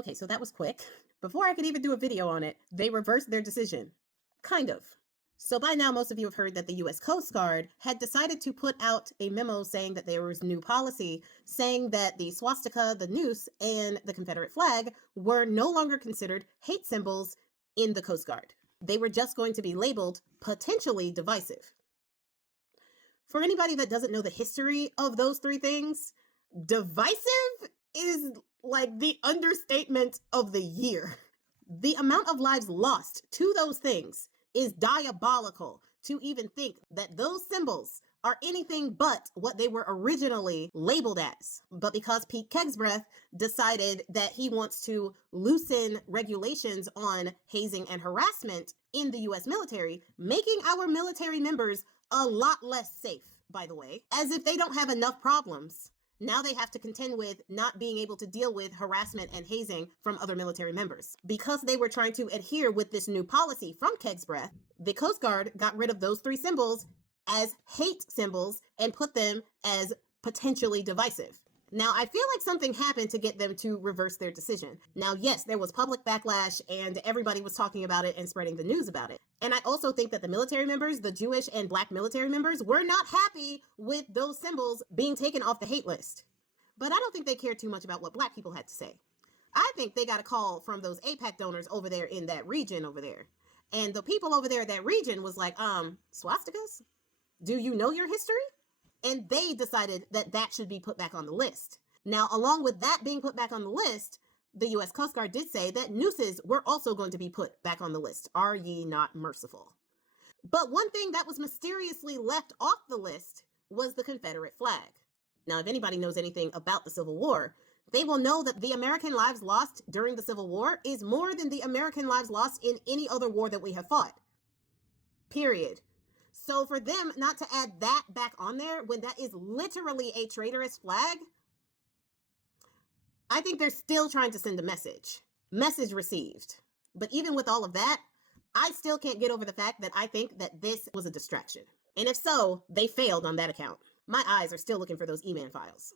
Okay, so that was quick. Before I could even do a video on it, they reversed their decision. Kind of. So by now, most of you have heard that the US Coast Guard had decided to put out a memo saying that there was new policy saying that the swastika, the noose, and the Confederate flag were no longer considered hate symbols in the Coast Guard. They were just going to be labeled potentially divisive. For anybody that doesn't know the history of those three things, divisive is like the understatement of the year. The amount of lives lost to those things is diabolical to even think that those symbols are anything but what they were originally labeled as. But because Pete Kegsbreath decided that he wants to loosen regulations on hazing and harassment in the US military, making our military members a lot less safe, by the way, as if they don't have enough problems. Now they have to contend with not being able to deal with harassment and hazing from other military members. Because they were trying to adhere with this new policy from Kegsbreath, the Coast Guard got rid of those three symbols as hate symbols and put them as potentially divisive. Now, I feel like something happened to get them to reverse their decision. Now, yes, there was public backlash and everybody was talking about it and spreading the news about it. And I also think that the military members, the Jewish and Black military members, were not happy with those symbols being taken off the hate list. But I don't think they cared too much about what Black people had to say. I think they got a call from those AIPAC donors over there in that region over there. And the people over there in that region was like, swastikas? Do you know your history? And they decided that that should be put back on the list. Now, along with that being put back on the list, the US Coast Guard did say that nooses were also going to be put back on the list. Are ye not merciful? But one thing that was mysteriously left off the list was the Confederate flag. Now, if anybody knows anything about the Civil War, they will know that the American lives lost during the Civil War is more than the American lives lost in any other war that we have fought. Period. So for them not to add that back on there when that is literally a traitorous flag, I think they're still trying to send a message. Message received. But even with all of that, I still can't get over the fact that I think that this was a distraction. And if so, they failed on that account. My eyes are still looking for those E-Man files.